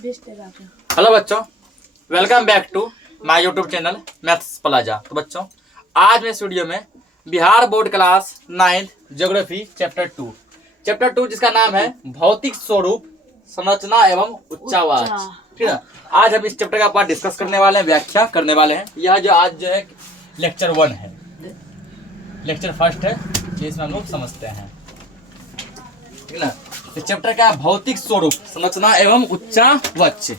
Hello बच्चों, welcome back to my YouTube channel maths plaza. तो बच्चों, आज मैं इस वीडियो में Bihar board class 9th geography chapter 2 जिसका नाम है भौतिक स्वरूप, संरचना एवं उच्चावाच। ठीक है, आज हम इस चैप्टर का पार्ट डिस्कस करने वाले हैं, व्याख्या करने वाले हैं। यह जो आज जो है लेक्चर 1 है, लेक्चर फर्स्ट है, इसमें हम लोग समझते हैं। ठीक है, तो चैप्टर क्या है? भौतिक स्वरूप, संरचना एवं उच्चावाच,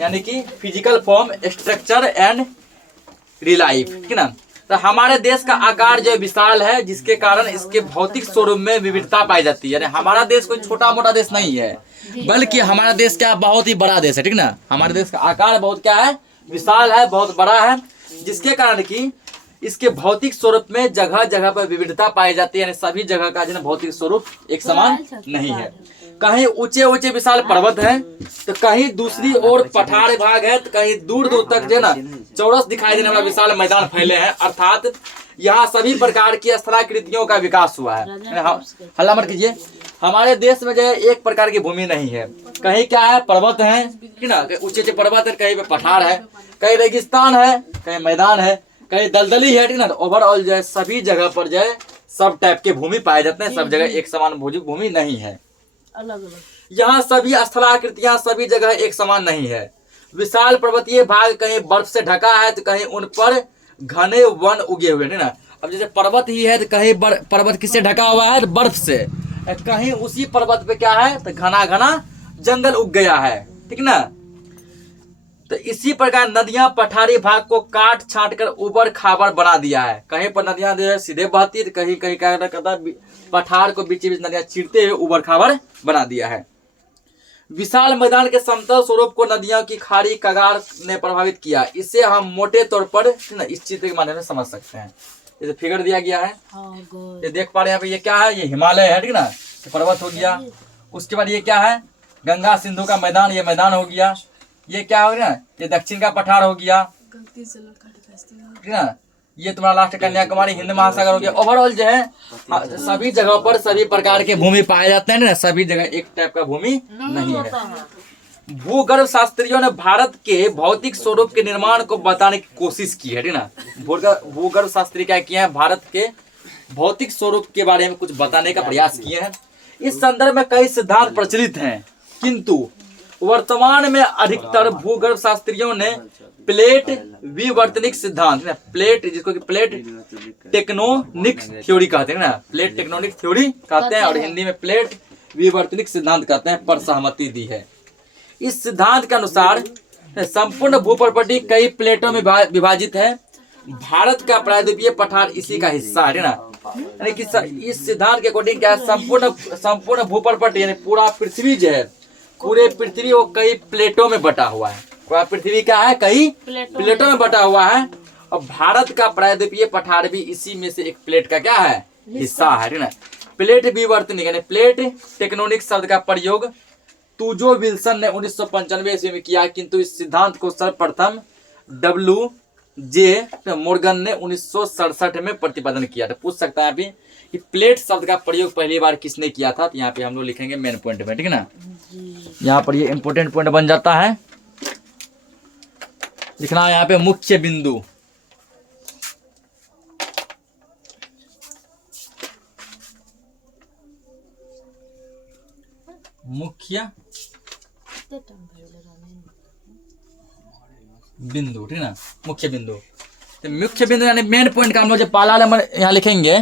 यानी कि physical form, structure and relief. ठीक है ना। तो हमारे देश का आकार जो विशाल है, जिसके कारण इसके भौतिक स्वरूप में विविधता पाई जाती है। यानी हमारा देश कोई छोटा मोटा देश नहीं है, बल्कि हमारा देश क्या बहुत ही बड़ा देश है। ठीक ना, हमारे देश का आकार बहुत क्या है, विशाल है, बहुत बड़ा है, जिसके कारण कि इसके भौतिक स्वरूप में जगह जगह पर विविधता पाई जाती है। यानी सभी जगह का जो भौतिक स्वरूप एक समान नहीं है। कहीं ऊंचे ऊंचे विशाल पर्वत है, तो कहीं दूसरी ओर पठार भाग है, तो कहीं दूर दूर तक जो ना चौरस दिखाई देने वाला विशाल मैदान फैले हैं। अर्थात यहाँ सभी प्रकार की स्थलाकृतियों का विकास हुआ है। हल्ला मत कीजिए। हमारे देश में जो है एक प्रकार की भूमि नहीं है। कहीं क्या है, पर्वत है, ठीक ना, ऊंचे ऊंचे पर्वत है, कहीं पे पठार है, कहीं रेगिस्तान है, कहीं मैदान है, कहीं दलदली है। ठीक ना, ओवरऑल जो है सभी जगह पर जो है सब टाइप के भूमि पाए जाते हैं। सब जगह एक समान भूमि नहीं है, अलग अलग। यहाँ सभी स्थलाकृतियां सभी जगह एक समान नहीं है। विशाल पर्वतीय भाग कहीं बर्फ से ढका है, तो कहीं उन पर घने वन उगे हुए हैं ना। अब जैसे पर्वत ही है, तो कहीं पर्वत किससे ढका हुआ है, बर्फ से। कहीं उसी पर्वत पे क्या है, तो घना घना जंगल उग गया है। ठीक ना। तो इसी प्रकार नदियां पठारी भाग को काट छाट कर उबड़ खाबड़ बना दिया है। कहीं पर नदियां जो है सीधे बहती है, तो कहीं कहीं क्या करता है, पठार को बीच बीच नदियां चीरते हुए उबड़ खाबड़ बना दिया है। विशाल मैदान के समतल स्वरूप को नदियों की खाड़ी कगार ने प्रभावित किया। इसे हम मोटे तौर पर इस चित्र के माध्यम से समझ सकते हैं। जैसे फिगर दिया गया है, ये देख पा रहे हैं यहाँ पे, ये क्या है, ये हिमालय है। ठीक ना, पर्वत हो गया। उसके बाद ये क्या है, गंगा सिंधु का मैदान, ये मैदान हो गया। ये क्या हो गया, ये दक्षिण का पठार हो गया। ठीक ना, ये तुम्हारा लास्ट कन्याकुमारी, हिंद महासागर हो गया। ओवरऑल जो है सभी जगह पर सभी प्रकार के भूमि पाए जाते हैं ना, सभी जगह एक टाइप का भूमि नहीं है। भूगर्भ शास्त्रियों ने भारत के भौतिक स्वरूप के निर्माण को बताने की कोशिश की है। ठीक ना, भूगर्भ शास्त्री क्या किए हैं, भारत के भौतिक स्वरूप के बारे में कुछ बताने का प्रयास किए हैं। इस संदर्भ में कई सिद्धांत प्रचलित हैं, किंतु वर्तमान में अधिकतर भूगर्भ शास्त्रियों ने प्लेट विवर्तनिक सिद्धांत, प्लेट जिसको कि प्लेट टेक्टोनिक थ्योरी कहते हैं ना, प्लेट टेक्टोनिक थ्योरी कहते हैं, और हिंदी में प्लेट विवर्तनिक सिद्धांत कहते हैं, पर सहमति दी है। इस सिद्धांत के अनुसार संपूर्ण भूप्रपट्टी कई प्लेटों में विभाजित है। भारत का प्रायद्वीपीय पठार इसी का हिस्सा है ना। यानी कि इस सिद्धांत के अकॉर्डिंग क्या है, संपूर्ण भूप्रपट्टी यानी पूरा पृथ्वी जो है, पूरे पृथ्वी वो कई प्लेटों में बटा हुआ है। पूरा पृथ्वी क्या है, कई प्लेटों में बटा हुआ है। और भारत का प्रायद्वीपीय पठार भी इसी में से एक प्लेट का क्या है, हिस्सा है। ठीक ना। प्लेट विवर्तनिक यानी प्लेट टेक्टोनिक शब्द का प्रयोग तुजो विल्सन ने 1995 ईस्वी में किया, किंतु इस सिद्धांत को सर्वप्रथम WJ मोर्गन ने 1967 में प्रतिपादन किया था। पूछ सकता है अभी कि प्लेट शब्द का प्रयोग पहली बार किसने किया था, तो यहाँ पे हम लोग लिखेंगे मेन पॉइंट में। ठीक है ना, यहाँ पर ये इंपोर्टेंट पॉइंट बन जाता है, लिखना है यहाँ पे मुख्य बिंदु। मुख्य बिंदु, ठीक ना, मुख्य बिंदु। तो मुख्य बिंदु यानी मेन पॉइंट का हम लोग जो पहला नंबर यहाँ लिखेंगे,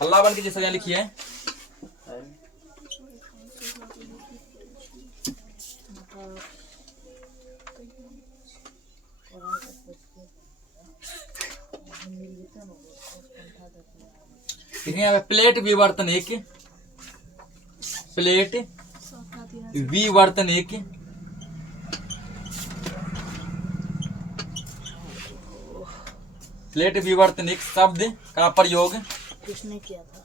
हल्ला बन के जैसे यहाँ लिखिए, प्लेट विवर्तनिक, प्लेट विवर्तनिक प्लेट विवर्तनिक शब्द का प्रयोग किसने किया था,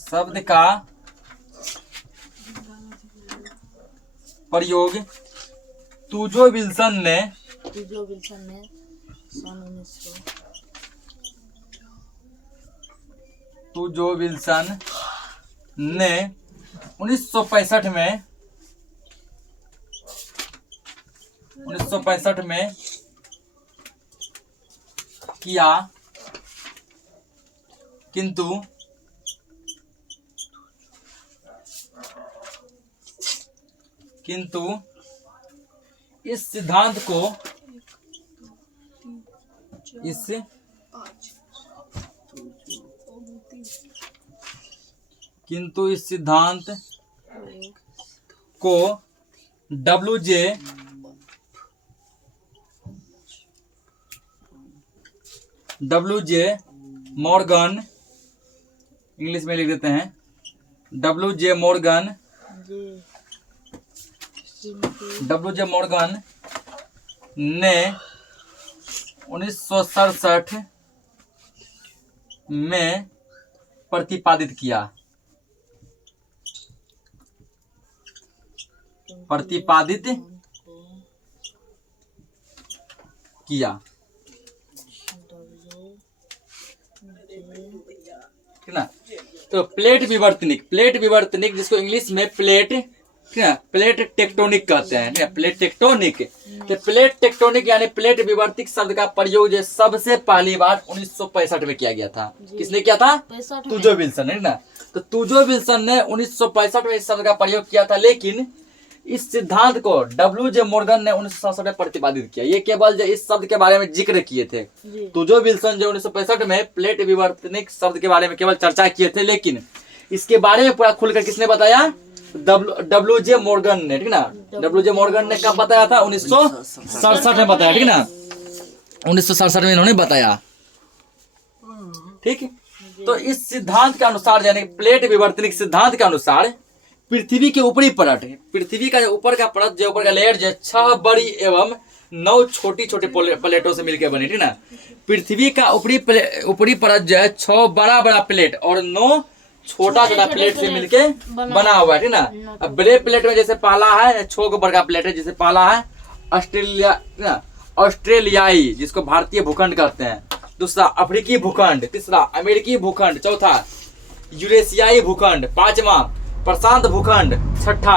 शब्द का प्रयोग तुजो विल्सन ने जो विल्सन ने 1965 में 1965 में किया, किंतु इस सिद्धांत को इस सिद्धांत को डब्ल्यू जे मॉर्गन, इंग्लिश में लिख देते हैं, डब्ल्यू जे मॉर्गन ने 1967 में प्रतिपादित किया। ठीक ना। तो प्लेट विवर्तनिक जिसको इंग्लिश में प्लेट टेक्टोनिक कहते हैं, ठीक है, प्लेट टेक्टोनिक। तो प्लेट टेक्टोनिक यानी प्लेट विवर्तनिक शब्द का प्रयोग जो सबसे पहली बार 1965 में किया गया था। किसने किया था? तुजो विल्सन, है ना। तो तुजो विल्सन ने 1965 में इस शब्द का प्रयोग किया था, लेकिन इस सिद्धांत को डब्ल्यू.जे. मॉर्गन ने 1967 में प्रतिपादित किया। ये केवल जो इस शब्द के बारे में जिक्र किए थे, तुजो विल्सन जो 1965 में प्लेट विवर्तनिक शब्द के बारे में केवल चर्चा किए थे, लेकिन इसके बारे में पूरा खुलकर किसने बताया? डब्ल्यू.जे. मॉर्गन ने, ठीक ना। डब्ल्यू.जे. मॉर्गन ने कब बताया था? 1967 में बताया, ठीक ना। 1967 में इन्होंने बताया, ठीक। तो इस सिद्धांत के अनुसार, यानी प्लेट विवर्तनिक सिद्धांत के अनुसार, पृथ्वी के ऊपरी परत, पृथ्वी का जो ऊपर का परत, जो ऊपर का लेयर जो 6 बड़ी एवं 9 छोटी छोटी प्लेटों से मिलकर बनी, ठीक ना। पृथ्वी का ऊपरी परत जो है 6 बड़ा बड़ा प्लेट और 9 छोटा छोटा प्लेट से मिलके बना हुआ है, ठीक ना। अब बड़े प्लेट में जैसे पहला है 6 बड़ा प्लेट है, जैसे पहला है ऑस्ट्रेलियाई, जिसको भारतीय भूखंड कहते हैं। दूसरा अफ्रीकी भूखंड, तीसरा अमेरिकी भूखंड, चौथा यूरेशियाई भूखंड, पांचवा प्रशांत भूखंड, छठा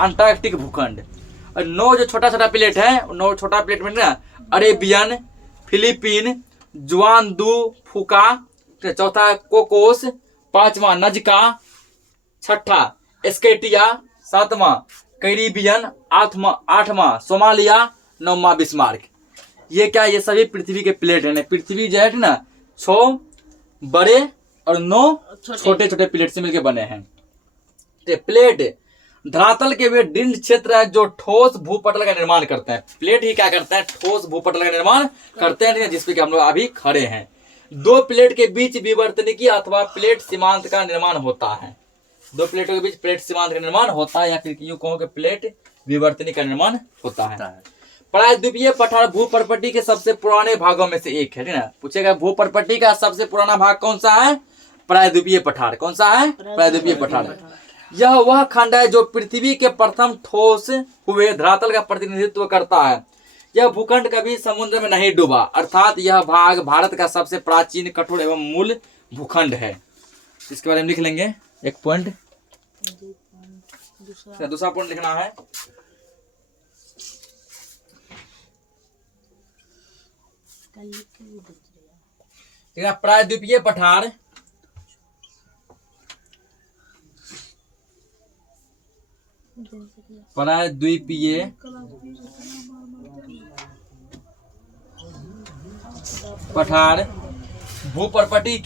अंटार्कटिक भूखंड। और 9 जो छोटा छोटा प्लेट है, 9 छोटा प्लेट में ना अरेबियन, फिलीपीन, जुआन फुका, चौथा कोकोस, पांचवा नजका, छठा एस्केटिया, सातवां कैरिबियन, आठवां सोमालिया, नौवां बिस्मार्क। ये क्या? ये सभी पृथ्वी के प्लेट है। पृथ्वी जो है ना 6 बड़े और 9 छोटे छोटे प्लेट से मिलकर बने हैं। प्लेट धरातल के वे दृढ़ क्षेत्र है जो ठोस भूपटल का निर्माण करते हैं। प्लेट ही क्या करते हैं? ठोस भूपटल का निर्माण करते हैं, जिसपे हम लोग अभी खड़े हैं। 2 प्लेट के बीच विवर्तनिकी अथवा प्लेट सीमांत का निर्माण होता है। 2 प्लेटों के बीच प्लेट सीमांत का निर्माण होता है, या फिर यूं कहो कि प्लेट विवर्तनिक का निर्माण होता है। प्रायद्वीपीय पठार भूपर्पट्टी के सबसे पुराने भागों में से एक है, ना। पूछेगा भूपर्पट्टी का सबसे पुराना भाग कौन सा है? प्रायद्वीपीय पठार। कौन सा है? प्रायद्वीपीय पठार। यह वह खंड है जो पृथ्वी के प्रथम ठोस हुए धरातल का प्रतिनिधित्व करता है। यह भूखंड कभी समुद्र में नहीं डूबा, अर्थात यह भाग भारत का सबसे प्राचीन, कठोर एवं मूल भूखंड है। इसके बारे में लिख लेंगे एक पॉइंट। दूसरा पॉइंट लिखना है ठीक है, प्रायद्वीपीय पठार पठार भूपर्पट्टी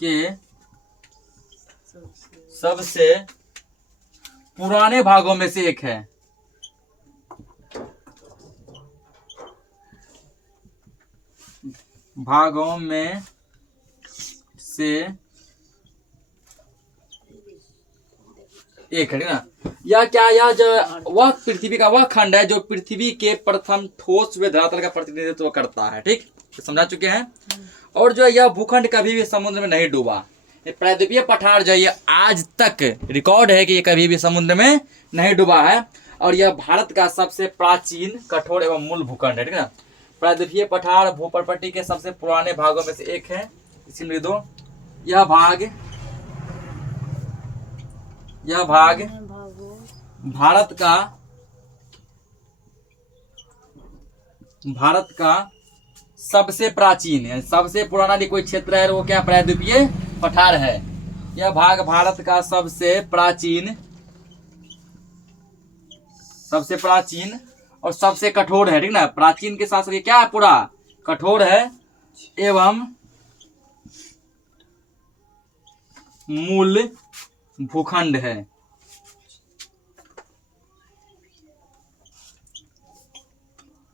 के सबसे पुराने भागों में से एक है। भागों में से एक है ना। यह क्या? यह जो वह पृथ्वी का वह खंड है जो पृथ्वी के प्रथम ठोस हुए धरातल का प्रतिनिधित्व करता है। ठीक, समझा चुके हैं। और जो यह भूखंड कभी भी समुद्र में नहीं डूबा। प्रायद्वीपीय पठार जो ये आज तक रिकॉर्ड है कि ये कभी भी समुद्र में नहीं डूबा है, और यह भारत का सबसे प्राचीन, कठोर एवं मूल भूखंड है। ठीक है ना। प्रायद्वीपीय पठार भूप्रपट्टी के सबसे पुराने भागों में से एक है। इसी मृदों यह भाग भारत का सबसे प्राचीन, सबसे पुराना कोई क्षेत्र है वो क्या प्रायद्वीपीय पठार है। यह भाग भारत का सबसे प्राचीन और सबसे कठोर है, ठीक ना। प्राचीन के साथ साथ क्या है, पूरा कठोर है एवं मूल भूखंड है।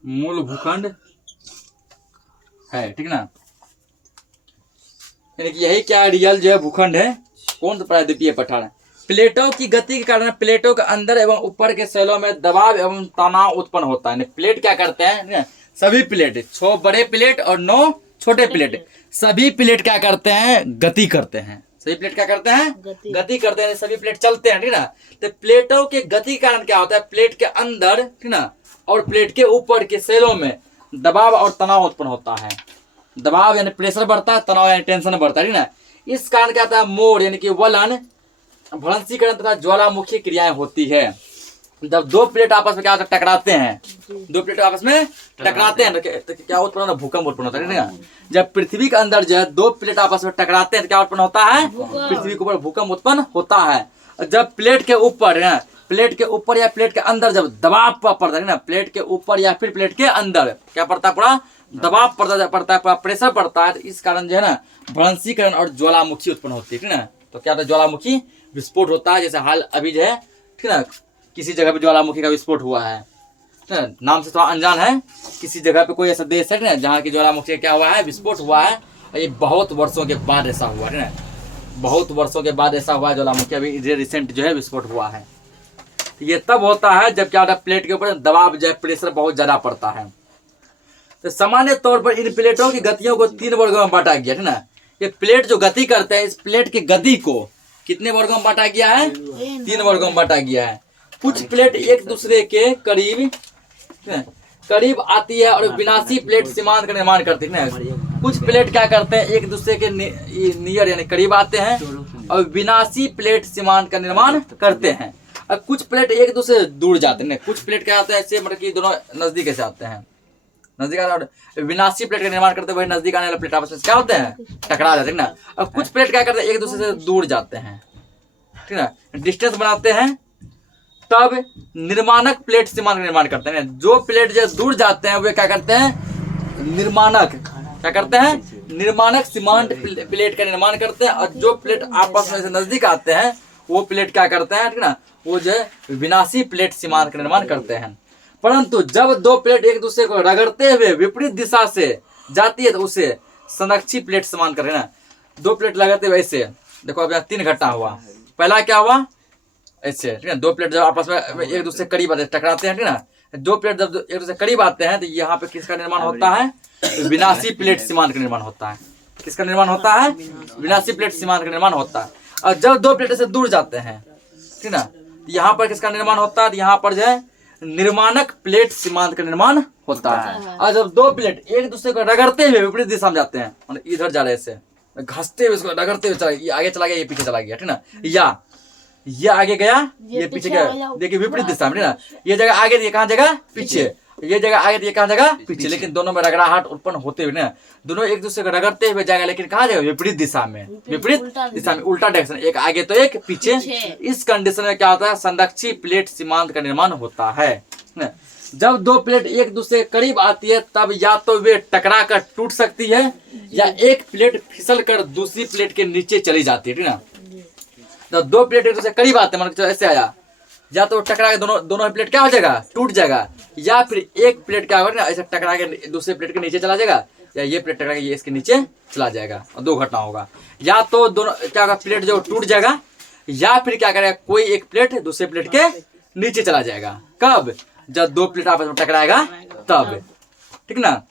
मूल भूखंड है, ठीक ना। यानी कि यही क्या रियल जो है भूखंड है, कौन सा प्रायद्वीपीय पठार है। प्लेटों की गति के कारण प्लेटों के अंदर एवं ऊपर के सेलों में दबाव एवं तनाव उत्पन्न होता है। प्लेट क्या करते हैं, सभी प्लेट 6 बड़े प्लेट और 9 छोटे प्लेट, सभी प्लेट क्या करते हैं, गति करते हैं। सभी प्लेट क्या करते हैं, गति करते हैं। सभी प्लेट चलते हैं, ठीक ना। तो प्लेटों के गति के कारण क्या होता है, प्लेट के अंदर, ठीक ना, और प्लेट के ऊपर के सेलों में दबाव और तनाव उत्पन्न होता है। दबाव यानी प्रेशर बढ़ता है, तनाव यानी टेंशन बढ़ता है, ठीक ना। इस कारण क्या होता है, मोड़ यानी कि वलन, भ्रंशीकरण तथा ज्वालामुखी क्रियाएं होती है। जब दो प्लेट आपस में क्या होता है, टकराते हैं, दो प्लेट आपस में टकराते हैं तो क्या उत्पन्न होता है, भूकंप उत्पन्न होता है, ठीक है। जब पृथ्वी के अंदर जो है दो प्लेट आपस में टकराते हैं तो क्या उत्पन्न होता है, पृथ्वी के ऊपर भूकंप उत्पन्न होता है। जब प्लेट के ऊपर या प्लेट के अंदर जब दबाव पड़ता है ना, प्लेट के ऊपर या फिर प्लेट के अंदर क्या पड़ता है, पूरा दबाव पड़ता है, पूरा प्रेशर पड़ता है। तो इस कारण जो है ना भ्रंशीकरण और ज्वालामुखी उत्पन्न होती है, ठीक ना। तो क्या होता है, ज्वालामुखी विस्फोट होता है। जैसे हाल अभी जो है, ठीक ना, किसी जगह पे ज्वालामुखी का विस्फोट हुआ है, नाम से थोड़ा अनजान है। किसी जगह पे कोई ऐसा देश है ना जहाँ की ज्वालामुखी क्या हुआ है, विस्फोट हुआ है। ये बहुत वर्षों के बाद ऐसा हुआ है ना, बहुत वर्षों के बाद ऐसा हुआ है ज्वालामुखी, अभी रिसेंट जो है विस्फोट हुआ है। ये तब होता है जब क्या होता है, प्लेट के ऊपर दबाव जो है, प्रेशर बहुत ज्यादा पड़ता है। तो सामान्य तौर पर इन प्लेटों की गतियों को 3 वर्गों में बांटा गया है ना। ये प्लेट जो गति करते हैं, इस प्लेट की गति को कितने वर्गों में बांटा गया है, 3 वर्गों में बांटा गया है। कुछ प्लेट एक दूसरे के करीब आती है और विनाशी प्लेट सीमांत का निर्माण करती है। कुछ प्लेट क्या करते हैं, एक दूसरे के नियर यानी करीब आते हैं और विनाशी प्लेट सीमांत का निर्माण करते हैं। और कुछ प्लेट एक दूसरे से दूर जाते हैं। कुछ प्लेट क्या आते हैं ऐसे, मतलब कि दोनों नजदीक ऐसे आते हैं, नजदीक आते, विनाशी प्लेट का निर्माण करते हैं, वही नजदीक आने वाले प्लेट आपस में क्या होते हैं, टकरा जाते हैं ना। और कुछ प्लेट क्या करते हैं, एक दूसरे से दूर जाते हैं, ठीक है, डिस्टेंस बनाते हैं, तब निर्माणक प्लेट सीमांत का निर्माण करते हैं। जो प्लेट जो दूर जाते हैं वे क्या करते हैं, निर्माणक क्या करते हैं, निर्माणक सीमांत प्लेट का निर्माण करते हैं। और जो प्लेट आपस में से नजदीक आते हैं वो प्लेट क्या करते हैं, ठीक ना, वो जो है विनाशी प्लेट सीमांत का निर्माण करते हैं। परंतु जब दो प्लेट एक दूसरे को रगड़ते हुए विपरीत दिशा से जाती है तो उसे संरक्षी प्लेट सीमांत कर रहे हैं ना। दो प्लेट लगाते हुए ऐसे, देखो अब यहाँ 3 घटना हुआ। पहला क्या हुआ, ऐसे, ठीक है, दो प्लेट जब आपस में एक दूसरे करीब आते हैं, टकराते हैं, ठीक ना। दो प्लेट जब एक दूसरे करीब आते हैं तो यहाँ पे किसका निर्माण होता है, विनाशी प्लेट सीमांत का निर्माण होता है। किसका निर्माण होता है, विनाशी प्लेट सीमांत का निर्माण होता है। और जब दो प्लेट से दूर जाते हैं, ठीक ना, यहाँ पर किसका निर्माण होता है, यहाँ पर जो है निर्माणक प्लेट सीमांत का निर्माण होता है। और जब दो प्लेट एक दूसरे को रगड़ते हुए विपरीत दिशा में जाते हैं, मतलब इधर जा रहे ऐसे घसते हुए, इसको रगड़ते हुए चला, ये आगे चला गया, ये पीछे चला गया, ठीक ना, या ये आगे गया, ये पीछे गया, देखिए विपरीत दिशा में, ठीक ना। ये जगह आगे, ये कहाँ जगह पीछे, ये जगह आगे, ये कहाँ जगह पीछे, लेकिन दोनों में रगड़ाहट उत्पन्न होते हुए ना, दोनों एक दूसरे को रगड़ते हुए जाएगा, लेकिन कहाँ जाएगा, विपरीत दिशा में, विपरीत दिशा में, उल्टा डायरेक्शन, एक आगे तो एक पीछे। इस कंडीशन में क्या होता है, संरक्षी प्लेट सीमांत का निर्माण होता है। जब दो प्लेट एक दूसरे के करीब आती है तब या तो वे टकरा कर टूट सकती है या एक प्लेट फिसल कर दूसरी प्लेट के नीचे चली जाती है, ठीक ना। जब दो प्लेट एक दूसरे करीब आते हैं, मतलब ऐसे आया, या तो टकरा के दोनों प्लेट क्या हो जाएगा, टूट जाएगा, या फिर एक प्लेट क्या होगा ना, ऐसे टकरा के दूसरे प्लेट के नीचे चला जाएगा, या ये प्लेट टकरा के ये इसके नीचे चला जाएगा। और 2 घटना होगा, या तो दोनों क्या होगा, प्लेट जो टूट जाएगा, या फिर क्या करेगा, कोई एक प्लेट दूसरे प्लेट के नीचे चला जाएगा। कब, जब दो प्लेट आपस में टकराएगा तब, ठीक ना।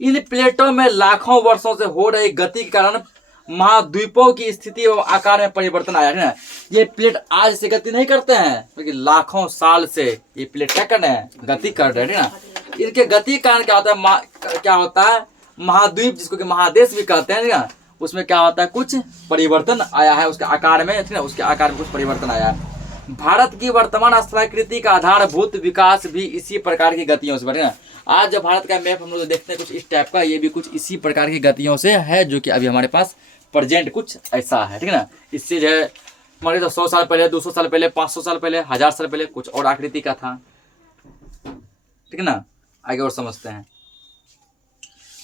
इन प्लेटों में लाखों वर्षों से हो रही गति के कारण महाद्वीपों की स्थिति एवं आकार में परिवर्तन आया है ना। ये प्लेट आज से गति नहीं करते हैं, क्योंकि लाखों साल से ये प्लेट क्या कर रहे हैं, गति कर रहे हैं, ना। इनके गति के कारण क्या होता है, क्या होता है, महाद्वीप जिसको कि महादेश भी कहते हैं ना, उसमें क्या होता है, कुछ परिवर्तन आया है उसके आकार में, ठीक है, उसके आकार में कुछ परिवर्तन आया है। भारत की वर्तमान स्थलाकृति का आधारभूत विकास भी इसी प्रकार की गतियों से बढ़े ना। आज जो भारत का मैप हम लोग देखते हैं कुछ इस टाइप का, ये भी कुछ इसी प्रकार की गतियों से है, जो कि अभी हमारे पास प्रेजेंट कुछ ऐसा है, ठीक है ना। इससे जो है मान लीजिए 100 साल पहले, 200 साल पहले, 500 साल पहले, 1000 साल पहले कुछ और आकृति का था, ठीक है ना। आगे और समझते हैं।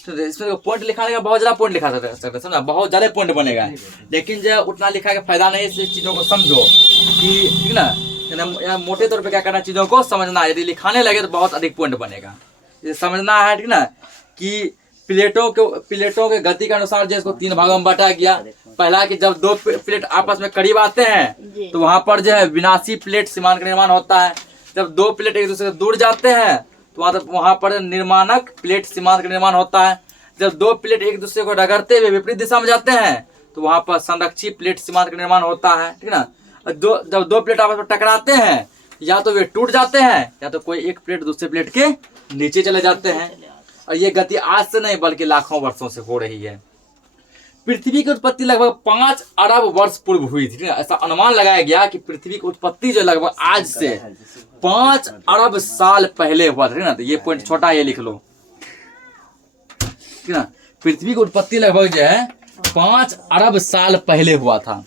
तो इसमें पॉइंट लिखाने का बहुत ज़्यादा पॉइंट लिखा सकते समझा, बहुत ज़्यादा पॉइंट बनेगा, लेकिन जो उतना लिखा के फायदा नहीं, इसलिए चीज़ों को समझो कि, ठीक ना, यहाँ मोटे तौर पे क्या करना, चीज़ों को समझना। यदि लिखाने लगे तो बहुत अधिक पॉइंट बनेगा, ये समझना है, ठीक ना, कि प्लेटों के गति के अनुसार जो इसको 3 भागों में बांटा गया। पहला कि जब 2 प्लेट आपस में करीब आते हैं तो वहाँ पर जो है विनाशी प्लेट सीमांत का निर्माण होता है। जब 2 प्लेट एक दूसरे से दूर जाते हैं तो वहाँ पर निर्माणक प्लेट सीमांत का निर्माण होता है। जब 2 प्लेट एक दूसरे को रगड़ते हुए विपरीत दिशा में जाते हैं तो वहाँ पर संरक्षी प्लेट सीमांत का निर्माण होता है, ठीक है ना। जब 2 प्लेट आपस में टकराते हैं या तो वे टूट जाते हैं या तो कोई एक प्लेट दूसरे प्लेट के नीचे चले जाते हैं। और ये गति आज से नहीं बल्कि लाखों वर्षों से हो रही है। पृथ्वी की उत्पत्ति लगभग 5 अरब वर्ष पूर्व हुई थी, ऐसा अनुमान लगाया गया कि पृथ्वी की उत्पत्ति जो लगभग आज से 5 अरब साल पहले हुआ था ना। तो ये पॉइंट छोटा ये लिख लो, ठीक है ना। पृथ्वी की उत्पत्ति लगभग जो है 5 अरब साल पहले हुआ था,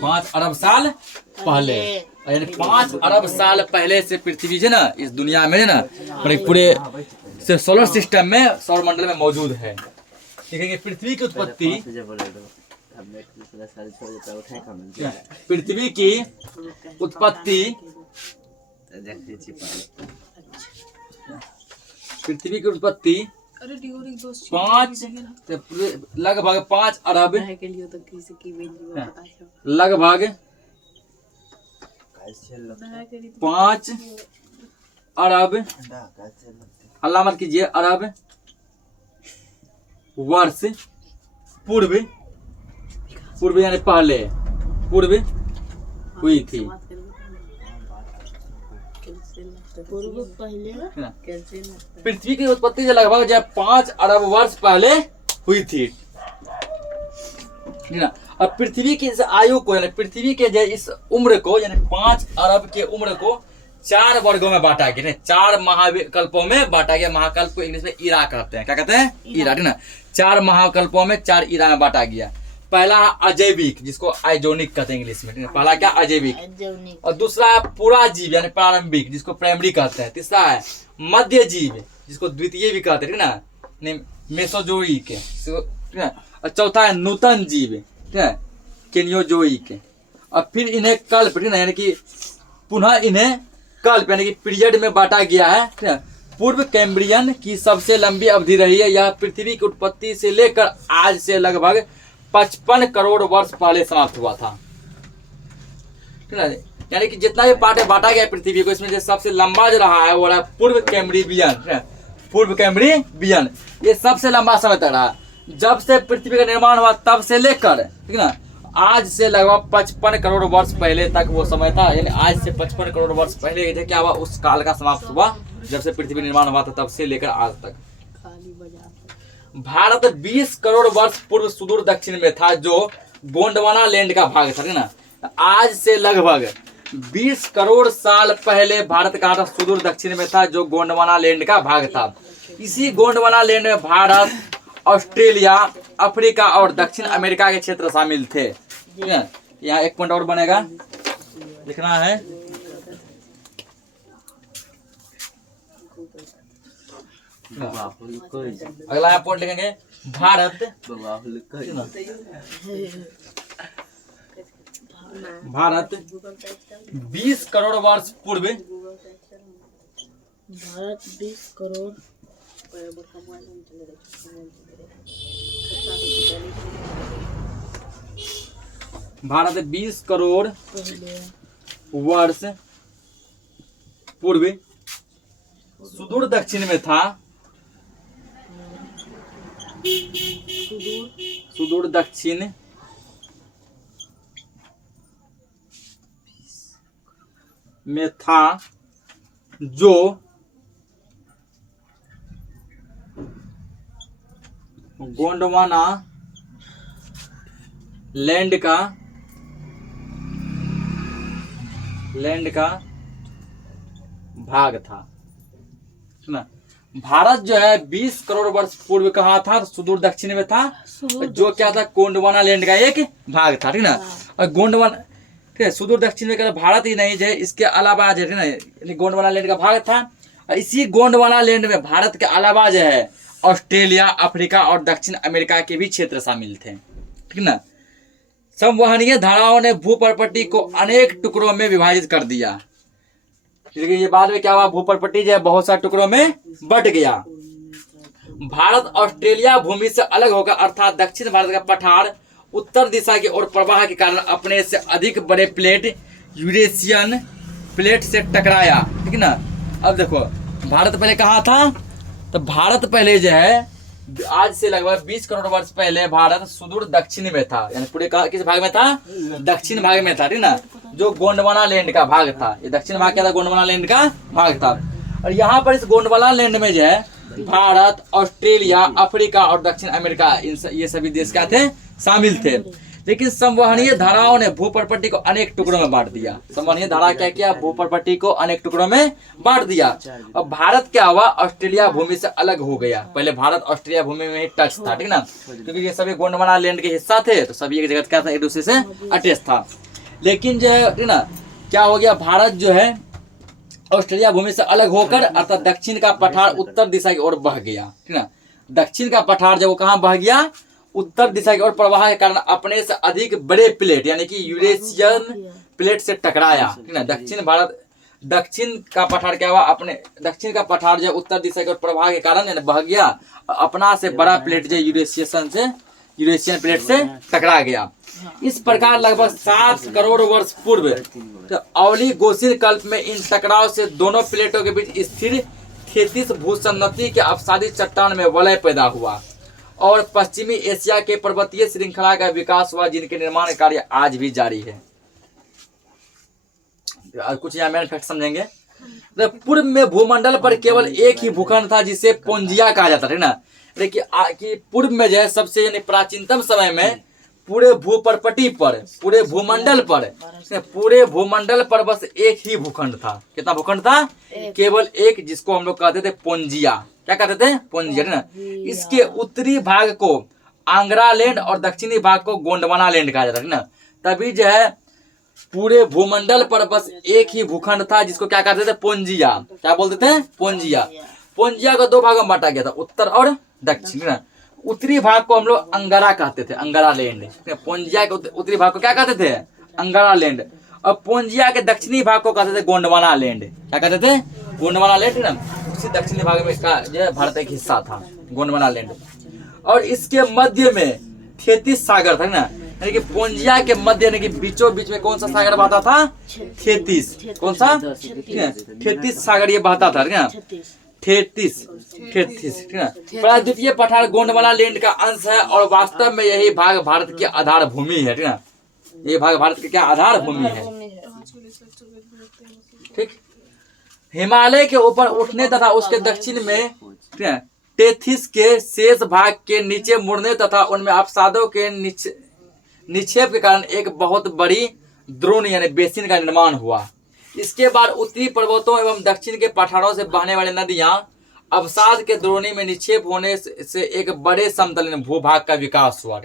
5 अरब साल पहले, यानी 5 अरब साल पहले से पृथ्वी जो ना इस दुनिया में ना पूरे सोलर सिस्टम में, सौर मंडल में मौजूद है। देखेंगे पृथ्वी की उत्पत्ति, पृथ्वी की उत्पत्ति, पृथ्वी की उत्पत्ति 5 लगभग 5 अरब, लगभग 5 अरब, अल्लाह मत कीजिए, अरब वर्ष पूर्व यानी पहले पूर्व हुई थी। पृथ्वी की उत्पत्ति जो लगभग जो 5 अरब वर्ष पहले हुई थी, ठीक ना। अब पृथ्वी की इस आयु को, यानी पृथ्वी के जो इस उम्र को, यानी 5 अरब के उम्र को 4 वर्गों में बांटा गया, 4 महाकल्पों में बांटा गया। महाकल्प को इंग्लिश में ईरा कहते हैं, क्या कहते हैं, ईरा, ठीक ना। 4 महाकल्पों में 4 ईरा में बांटा गया। पहला अजैविक, जिसको आइजोनिक कहते हैं इंग्लिश में, ठीक है। पहला क्या, अजैविक। और दूसरा है पुराजीव यानी प्रारंभिक, जिसको प्राइमरी कहते हैं। तीसरा है मध्य जीव, जिसको द्वितीय भी कहते हैं, ठीक ना, मेसोजोइक, ठीक है। और चौथा है नूतन जीव, ठीक है, केनियोजोइक। और फिर इन्हें कल्प, ठीक है, यानी कि पुनः इन्हें कल्प यानी कि पीरियड में बांटा गया है, ठीक है। पूर्व कैम्ब्रियन की सबसे लंबी अवधि रही है। यह पृथ्वी की उत्पत्ति से लेकर आज से लगभग 55 करोड़ वर्ष पहले समाप्त हुआ था, ठीक है। यानी कि जितना भी पार्ट बांटा गया पृथ्वी को, इसमें जो सबसे लंबा जो रहा है वो रहा पूर्व कैम्ब्रियन, पूर्व कैम्ब्रियन। ये सबसे लंबा समय तक रहा, जब से पृथ्वी का निर्माण हुआ तब से लेकर, ठीक है ना, आज से लगभग 55 करोड़ वर्ष पहले तक वो समय था। यानी आज से 55 करोड़ वर्ष पहले क्या हुआ, उस काल का समाप्त हुआ जब से पृथ्वी निर्माण हुआ था, तब से लेकर आज तक। भारत 20 करोड़ वर्ष पूर्व सुदूर दक्षिण में था, जो गोंडवाना लैंड का भाग था, ना। आज से लगभग 20 करोड़ साल पहले भारत का सुदूर दक्षिण में था, जो गोंडवाना लैंड का भाग था। इसी गोंडवाना लैंड में भारत, ऑस्ट्रेलिया, अफ्रीका और दक्षिण अमेरिका के क्षेत्र शामिल थे, ठीक है। यहाँ एक पॉइंट और बनेगा, लिखना है, अगला यहाँ पॉइंट लिखेंगे, भारत 20 करोड़ वर्ष पूर्व, भारत 20 करोड़ भारत 20 करोड़ वर्ष पूर्व सुदूर दक्षिण में था, सुदूर दक्षिण में था, जो गोंडवाना लैंड का भाग था ना। भारत जो है 20 करोड़ वर्ष पूर्व कहाँ था? सुदूर दक्षिण में था, जो क्या था? गोंडवाना लैंड का एक भाग था, ठीक ना। और गोंडवाना, ठीक है, सुदूर दक्षिण में क्या भारत ही नहीं जो है, इसके अलावा जो है ना गोंडवाना लैंड का भाग था। और इसी गोंडवाना लैंड में भारत के अलावा जो है ऑस्ट्रेलिया, अफ्रीका और दक्षिण अमेरिका के भी क्षेत्र शामिल थे, ठीक ना। संवहनीय धाराओं ने भूप्रपट्टी को अनेक टुकड़ों में विभाजित कर दिया, लेकिन ये बाद में क्या हुआ? भूप्रपट्टी जो है बहुत सारे टुकड़ों में बट गया। भारत ऑस्ट्रेलिया भूमि से अलग होकर अर्थात दक्षिण भारत का पठार उत्तर दिशा की ओर प्रवाह के कारण अपने से अधिक बड़े प्लेट यूरेशियन प्लेट से टकराया, ठीक है ना। अब देखो, भारत पहले कहाँ था? तो भारत पहले जो है आज से लगभग 20 करोड़ वर्ष पहले भारत सुदूर दक्षिण में था, यानी पूरे किस भाग में था? दक्षिण भाग में था, ठीक ना, जो गोंडवाना लैंड का भाग था। ये दक्षिण भाग क्या था? गोंडवाना लैंड का भाग था। और यहाँ पर इस गोंडवाना लैंड में जो है भारत, ऑस्ट्रेलिया, अफ्रीका और दक्षिण अमेरिका ये सभी देश क्या थे? शामिल थे। लेकिन संवहनीय धाराओं ने भूप्रपट्टी को अनेक टुकड़ों में बांट दिया। संवहनीय धारा क्या किया? भूप्रपट्टी को अनेक टुकड़ों में बांट दिया। अब भारत क्या हुआ? ऑस्ट्रेलिया भूमि से अलग हो गया। पहले भारत ऑस्ट्रेलिया भूमि में ही टच था, ठीक ना, क्योंकि ये सभी गोंडवाना लैंड के हिस्सा थे, तो सभी एक जगह क्या था? एक दूसरे से अटैच था। लेकिन जो है ना क्या हो गया? भारत जो है ऑस्ट्रेलिया भूमि से अलग होकर अर्थात दक्षिण का पठार उत्तर दिशा की ओर बह गया, ठीक ना। दक्षिण का पठार जब वो कहाँ बह गया? उत्तर दिशा की ओर प्रवाह के कारण अपने से अधिक बड़े प्लेट यानी कि यूरेशियन प्लेट से टकराया, ठीक ना। दक्षिण का पठार क्या हुआ? अपने दक्षिण का पठार जो उत्तर दिशा की ओर प्रवाह के कारण बह गया, अपना से बड़ा प्लेट जो यूरेशियन प्लेट से टकरा गया। इस प्रकार लगभग 7 करोड़ वर्ष पूर्व तो ओलिगोसिन कल्प में इन टकराव से दोनों प्लेटों के बीच स्थिर थेतिस भूसन्नति के अपसादी चट्टान में वलय पैदा हुआ और पश्चिमी एशिया के पर्वतीय श्रृंखला का विकास हुआ, जिनके निर्माण कार्य आज भी जारी है। कुछ यहाँ मेन फैक्ट समझेंगे। तो पूर्व में भूमंडल पर केवल एक ही भूखंड था जिसे पोंजिया कहा जाता है ना। देखिए पूर्व में जो है सबसे यानी प्राचीनतम समय में पूरे भूप्रपट्टी पर, पूरे भूमंडल पर बस एक ही भूखंड था। कितना भूखंड था? केवल एक, जिसको हम लोग कहते थे पोंजिया। क्या कहते थे? पोंजिया, ना। इसके उत्तरी भाग को आंग्रा लैंड और दक्षिणी भाग को गोंडवाना लैंड कहा जाता है ना। तभी जो है पूरे भूमंडल पर बस एक ही भूखंड था, जिसको क्या कहते थे? पोंजिया। क्या बोलते थे? पोंजिया। पोंजिया को 2 भागों में बांटा गया था, उत्तर और दक्षिण, ना। उत्तरी भाग को हम लोग अंगारा कहते थे, अंगारा लैंड। पोंजिया के उत्तरी भाग को क्या कहते थे? अंगारा लैंड। और पोंजिया के दक्षिणी भाग को कहते थे गोंडवाना लैंड। क्या कहते थे? गोंडवाना लैंड, ना। उसी दक्षिणी भाग में इसका जो है भारत एक हिस्सा था, गोंडवाना लैंड। और इसके मध्य में थेतिस सागर था, ना। यानी कि पोंजिया के मध्य यानी कि बीचों बीच में कौन सा सागर बहता था? थेतिस। कौन सा? थेतिस सागर ये बहता था, ना। थेतिस, ठीक है। प्रायद्वीपीय पठार गोंडवाना लैंड का अंश है और वास्तव में यही भाग भारत की आधार भूमि है, ठीक है। ये भाग भारत की क्या आधार भूमि है, ठीक। हिमालय के ऊपर उठने तथा उसके दक्षिण में टेथिस के शेष भाग के नीचे मुड़ने तथा उनमें अवसादों के निक्षेप के कारण एक बहुत बड़ी द्रोण यानी बेसिन का निर्माण हुआ। इसके बाद उत्तरी पर्वतों एवं दक्षिण के पठारों से बहने वाली नदियां अवसाद के द्रोणी में निक्षेप होने से एक बड़े समतल भूभाग का विकास हुआ।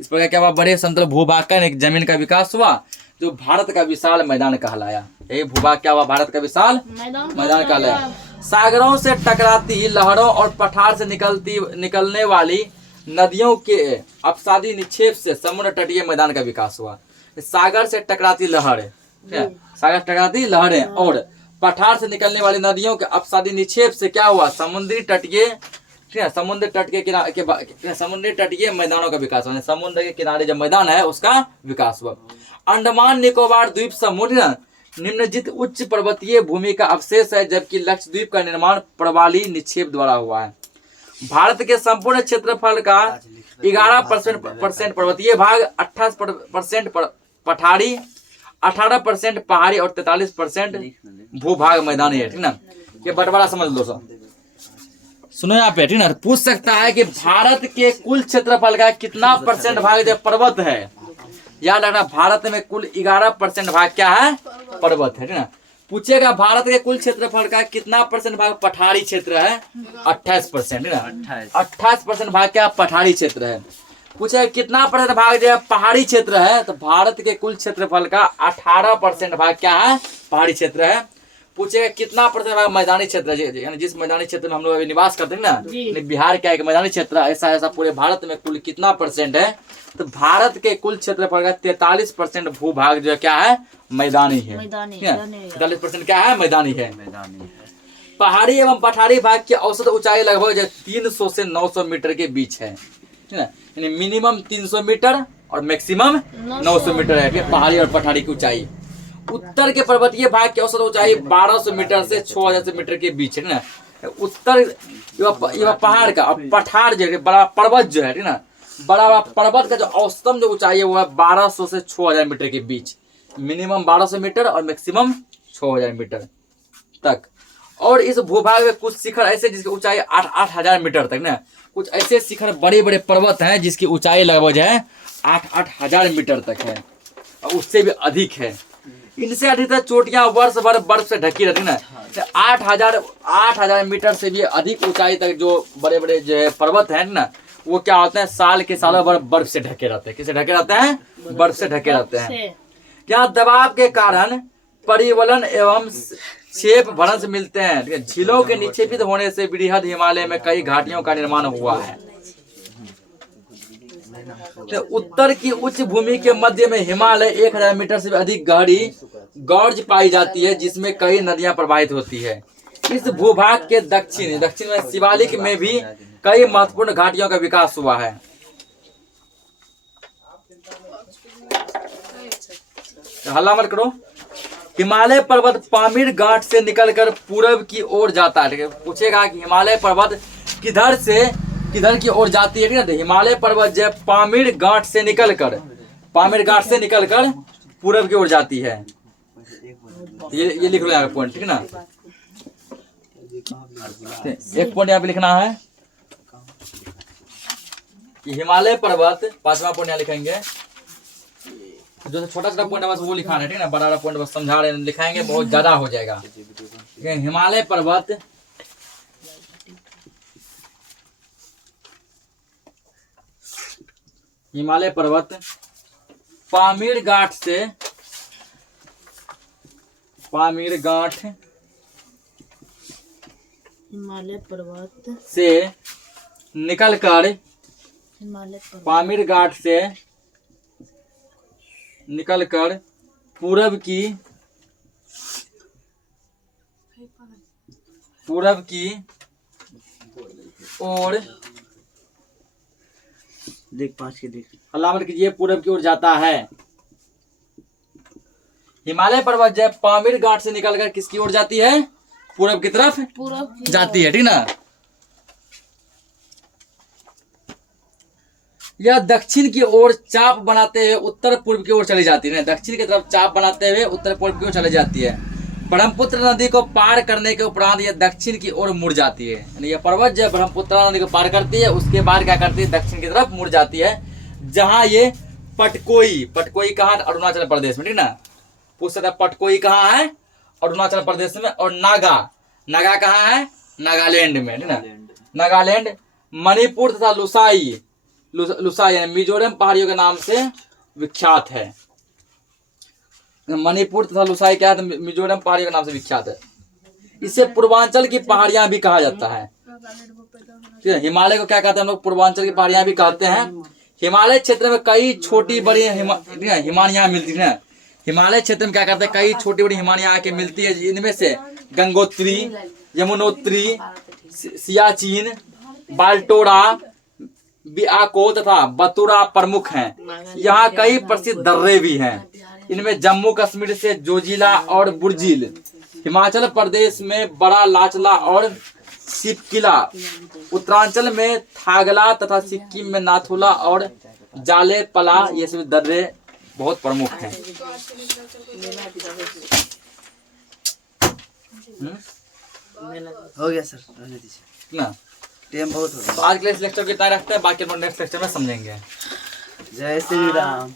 इस प्रकार क्या हुआ? बड़े समतल भूभाग का एक जमीन का विकास हुआ, जो भारत का विशाल मैदान कहलाया। यही भूभाग क्या हुआ? भारत का विशाल मैदान कहलाया। सागरों से टकराती लहरों और पठार से निकलने वाली नदियों के अवसादी निक्षेप से समुद्र तटीय मैदान का विकास हुआ। सागर से टकराती लहरें, और पठार से निकलने वाली नदियों के अपसादी निक्षेप से क्या हुआ? समुद्री तटीय मैदानों का विकास हुआ। समुद्र के किनारे जो मैदान है उसका विकास हुआ। अंडमान निकोबार द्वीप समूह निम्नलिखित उच्च पर्वतीय भूमि का अवशेष है, जबकि लक्षद्वीप का निर्माण प्रवाली निक्षेप द्वारा हुआ है। भारत के संपूर्ण क्षेत्रफल का 11% पर्वतीय भाग, 28% पठारी, 18% पहाड़ी और 43% भूभाग मैदानी है, ठीक ना। ये बंटवारा समझ लो सब। सुनो यहाँ पे, ठीक ना, पूछ सकता है कि भारत के कुल क्षेत्रफल का कितना % भाग जो पर्वत है। याद रखना, भारत में कुल 11% भाग क्या है, पर्वत है, ठीक ना। पूछेगा भारत के कुल क्षेत्रफल का कितना % भाग पठारी क्षेत्र है, 28%, ठीक ना। 28% भाग क्या पठारी क्षेत्र है। पूछेगा कितना % भाग जो है पहाड़ी क्षेत्र है, तो भारत के कुल क्षेत्रफल का 18% भाग क्या है, पहाड़ी क्षेत्र है। पूछेगा कितना % भाग मैदानी क्षेत्र है, यानी जिस मैदानी क्षेत्र में हम लोग अभी निवास करते हैं ना, बिहार क्या है मैदानी क्षेत्र, ऐसा ऐसा पूरे भारत में कुल कितना % है, तो भारत के कुल क्षेत्रफल का 43% भूभाग जो है क्या है, मैदानी है। 43% क्या है, मैदानी है। पहाड़ी एवं पठारी भाग की औसत ऊंचाई लगभग 300 से 900 मीटर के बीच है, ठीक है, यानी मिनिमम 300 मीटर और मैक्सिमम 900 मीटर है पहाड़ी और पठारी की ऊंचाई। उत्तर के पर्वतीय भाग की औसत ऊंचाई 1200 मीटर से 6000 मीटर के बीच है ना। उत्तर ये पहाड़ का, और पठार जो है बड़ा पर्वत जो है, ठीक ना, बड़ा पर्वत का जो औसतम जो ऊंचाई है वो है 1200 से 6000 मीटर के बीच, मिनिमम 1200 मीटर और मैक्सिमम 6000 मीटर तक। और इस भूभाग में कुछ शिखर ऐसे जिसकी ऊंचाई 8-8 मीटर तक ना, कुछ ऐसे शिखर बड़े बड़े पर्वत हैं जिसकी ऊंचाई लगभग है 8-8 मीटर तक है, और उससे भी अधिक है। इनसे अधिकतर चोटियां वर्ष भर बर्फ से ढकी रहती है ना। 8,000 मीटर से भी अधिक ऊंचाई तक जो बड़े बड़े जो है पर्वत हैं ना, वो क्या होते हैं, साल के सालों भर बर्फ से ढके रहते हैं। किससे ढके रहते हैं, बर्फ से ढके रहते हैं। यहाँ दबाव के कारण परिवलन एवं क्षेप भ्रंश मिलते हैं। झीलों के निक्षेपित होने से बृहद हिमालय में कई घाटियों का निर्माण हुआ है। तो उत्तर की उच्च भूमि के मध्य में हिमालय 1000 मीटर से भी अधिक गहरी गॉर्ज पाई जाती है, जिसमें कई नदियां प्रवाहित होती है। इस भूभाग के दक्षिण में शिवालिक में भी कई महत्वपूर्ण घाटियों का विकास हुआ है। हल्ला मत करो। हिमालय पर्वत पामीर घाट से निकलकर पूर्व की ओर जाता है। पूछेगा कि हिमालय पर्वत किधर की ओर जाती है, ठीक है। हिमालय पर्वत जो पामीर घाट से निकलकर पूर्व की ओर जाती है। ये लिख लो यहाँ पे पॉइंट, ठीक है ना। एक पॉइंट यहाँ पे लिखना है कि हिमालय पर्वत, 5वां पॉइंट यहाँ लिखेंगे। जो छोटा छोटा पॉइंट है बस वो लिखाना है, ठीक है ना। बड़ा पॉइंट बस समझा रहे हैं, लिखाएंगे बहुत ज्यादा हो जाएगा। हिमालय पर्वत पामीर घाट से निकलकर पूरब की ओर अलामत कीजिए, पूरब की ओर जाता है। हिमालय पर्वत जब पामीर घाट से निकलकर किसकी ओर जाती है, पूरब की तरफ जाती है, ठीक ना। यह दक्षिण की ओर चाप बनाते हुए उत्तर पूर्व की ओर चली जाती है। दक्षिण की तरफ चाप बनाते हुए उत्तर पूर्व की ओर चली जाती है। ब्रह्मपुत्र नदी को पार करने के उपरांत यह दक्षिण की ओर मुड़ जाती है। यानी यह पर्वत जो ब्रह्मपुत्र नदी को पार करती है, उसके बाद क्या करती है, दक्षिण की तरफ मुड़ जाती है। जहां ये पटकोई कहाँ, अरुणाचल प्रदेश में, ठीक ना। पूछ सकता है पटकोई कहाँ है, अरुणाचल प्रदेश में। और नागा कहाँ है, नागालैंड में, ठीक ना। नागालैंड, मणिपुर तथा लुसाई यानी मिजोरम पहाड़ियों के नाम से विख्यात है। मणिपुर तथा लुसाई क्या है, मिजोरम पहाड़ियों के नाम से विख्यात है। इसे पूर्वांचल की पहाड़ियां भी कहा जाता है, ठीक है। हिमालय को क्या कहते हैं हम लोग, पूर्वांचल की पहाड़ियां भी कहते हैं। हिमालय क्षेत्र में कई छोटी बड़ी हिमानियां मिलती है। हिमालय क्षेत्र में क्या करते हैं, कई छोटी बड़ी हिमानियां आके मिलती है। इनमें से गंगोत्री, यमुनोत्री, सियाचिन, बाल्टोरा, बिआको तथा बतुरा प्रमुख हैं। यहाँ कई प्रसिद्ध दर्रे भी हैं। इनमें जम्मू कश्मीर से जोजिला और बुर्जिल, हिमाचल प्रदेश में बड़ा लाचला और सिपकिला, उत्तरांचल में थागला तथा सिक्किम में नाथुला और जालेपला, ये सभी दर्रे बहुत प्रमुख हैं। हो गया सर, ना टाइम बहुत हो तो आज के लिए इस लेक्चर को इतना ही रखते हैं, बाकी हम नेक्स्ट लेक्चर में समझेंगे। गया। जय श्री राम।